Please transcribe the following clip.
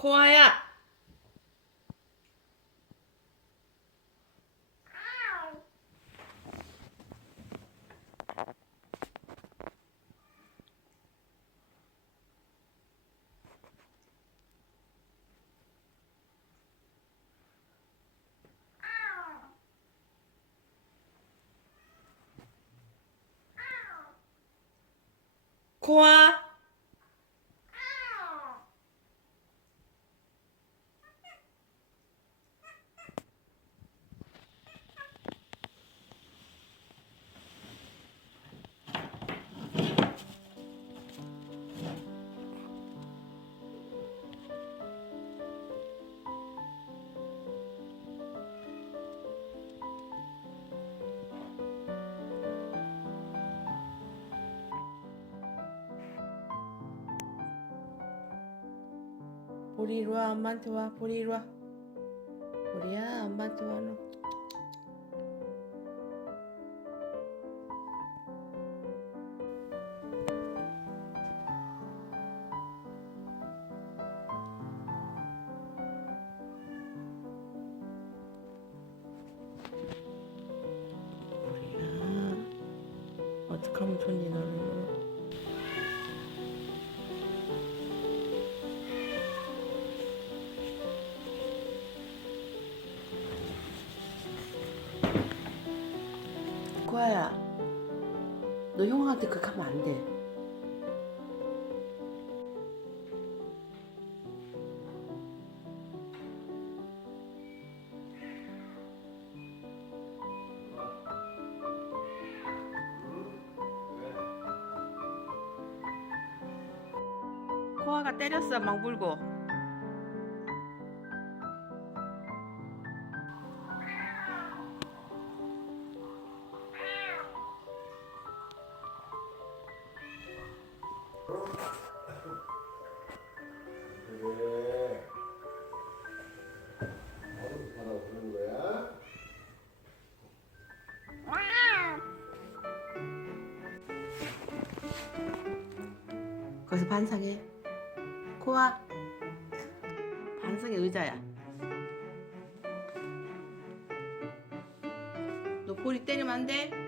코아야. 코아. 보리 이리 와. 엄마한테 와. 보리 이리 와. 보리야, 엄마한테 와. 너. 보리야, 어떡하면 좋니 너는. 코아야, 너 형한테 그렇게 하면 안 돼. 코아가 때렸어, 막 물고. 그래. 어디서 살아 그런 거야? 거기서 반상해. 코아, 반상의 의자야. 너 보리 때리면 안 돼?